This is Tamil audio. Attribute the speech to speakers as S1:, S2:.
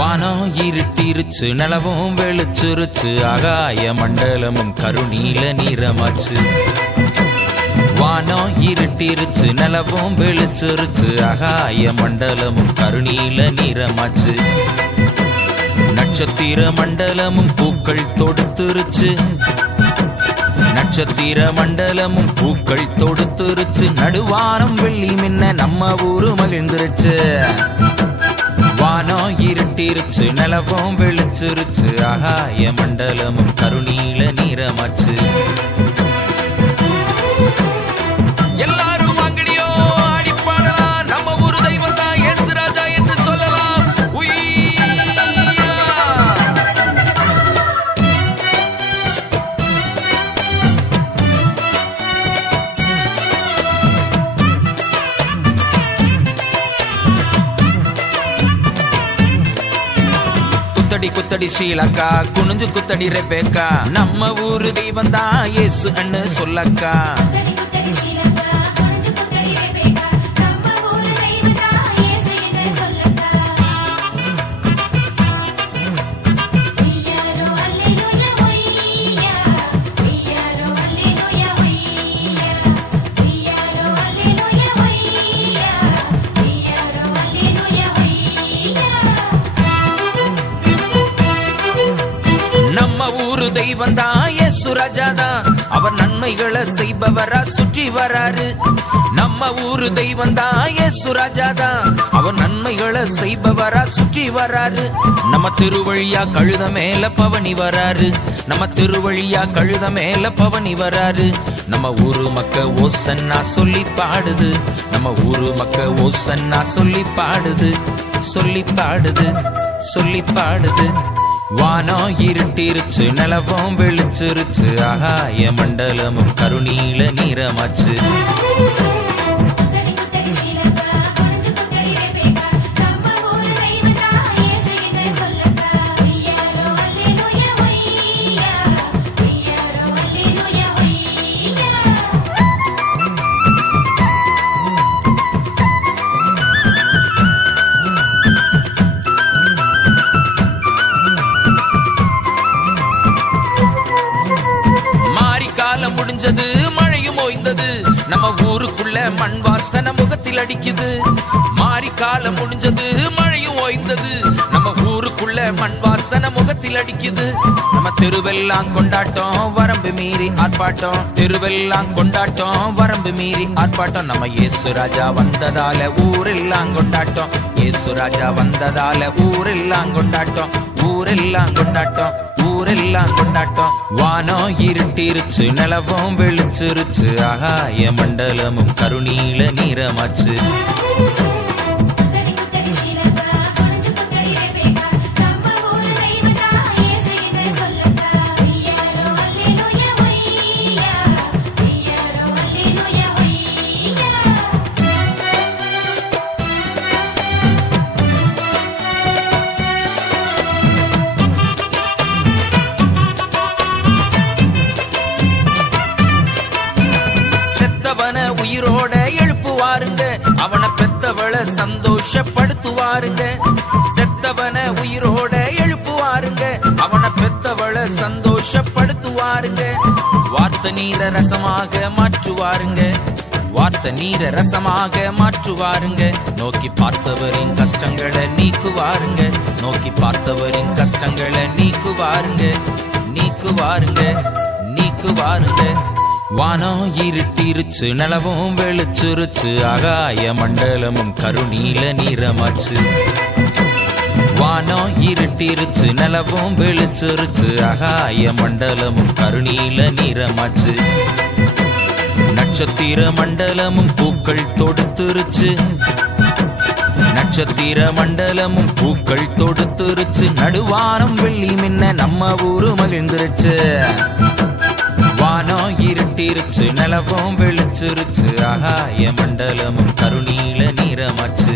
S1: இருட்டிருச்சு நிலவும் வெளிச்சிருச்சு ஆகாய மண்டலமும் கருணீல நீரமாச்சு வானம் இருட்டிருச்சு நிலவும் வெளிச்சிருச்சு அகாய மண்டலமும் கருணீல நீரமாச்சு நட்சத்திர மண்டலமும் பூக்கள் தொடுத்துருச்சு. நட்சத்திர மண்டலமும் பூக்கள் தொடுத்துருச்சு. நடுவானம் வெள்ளி மின்ன நம்ம ஊரு மகிழ்ந்துருச்சு. வானம் இருட்டிருச்சு நிலவும் வெளிச்சிருச்சு ஆகாய மண்டலமும் கருநீல நீரமாச்சு. குத்தடி குத்தடி ஸ்ரீலக்கா குனிஞ்சு குத்தடி ரெபேக்கா நம்ம ஊரு தெய்வம் தான் இயேசு அண்ணு சொல்லக்கா. தெய்வம் தான் இயேசு ராஜா தான் அவர் நன்மைகளை செய்பவரா சுற்றி வராரு. நம்ம ஊரு தெய்வம் தான் இயேசு ராஜா தான் அவர் நன்மைகளை செய்பவரா சுற்றி வராரு. நம்ம திருவழியா கழுத மேல பவனி வராரு. நம்ம திருவழியா கழுத மேல பவனி வராரு. நம்ம ஊரு மக்க ஓசன்னா சொல்லி பாடுது. நம்ம ஊரு மக்க ஓசன்னா சொல்லி பாடுது. சொல்லி பாடுது. சொல்லி பாடுது. வானம் இருட்டிருச்சு நிலவும் வெளிச்சிருச்சு ஆகாய மண்டலமும் கருநீல நீரமாச்சு. பெஞ்சது மழையும் ஓய்ந்தது. நம்ம ஊருக்குள்ள மண் வாசனை முகத்தில் அடிக்குது. மாறி காலம் முடிஞ்சது மழையும் ஓய்ந்தது. நம்ம ஊருக்குள்ள மண் வாசனை முகத்தில் அடிக்குது. நம்ம தெருவெல்லாம் கொண்டாட்டம் வரம்பு மீறி ஆர்ப்பாட்டம். தெருவெல்லாம் கொண்டாட்டம் வரம்பு மீறி ஆர்ப்பாட்டம். நம்ம இயேசு ராஜா வந்ததால ஊரெல்லாம் கொண்டாட்டம். இயேசு ராஜா வந்ததால ஊரெல்லாம் கொண்டாட்டம். ஊரெல்லாம் கொண்டாட்டம் ஊரெல்லாம் கொண்டாட்டம். வானம் இருட்டிருச்சு நிலவும் வெளிச்சிருச்சு ஆகாய மண்டலமும் கருநீல நீரமாச்சு. சந்தோஷப்படுத்துவாருங்க. செத்தவனை உயிரோட எழுப்புவாருங்க. அவனை பெத்தவளை சந்தோஷப்படுத்துவாருங்க. வார்த்த நீர ரசமாக மாற்றுவாருங்க. வார்த்தை நீர ரசமாக மாற்றுவாருங்க. நோக்கி பார்த்தவரின் கஷ்டங்களை நீக்குவாருங்க. நோக்கி பார்த்தவரின் கஷ்டங்களை நீக்குவாருங்க. நீக்குவாருங்க. நீக்குவாருங்க. வானம் இருட்டிருச்சு நிலவும் வெளிச்சிருச்சு ஆகாய மண்டலமும் கருநீல நிறமாச்சு. வானம் இருட்டிருச்சு நிலவும் வெளிச்சிருச்சு அகாய மண்டலமும் கருநீல நீரமாச்சு நட்சத்திர மண்டலமும் பூக்கள் தொடுத்துருச்சு. நட்சத்திர மண்டலமும் பூக்கள் தொடுத்துருச்சு. நடுவானம் வெள்ளி மின்ன நம்ம ஊரு மகிழ்ந்துருச்சு. இருட்டிருச்சு நிலவும் வெளிச்சிருச்சு ஆகாய மண்டலமும் கருணீல நீரமாச்சு.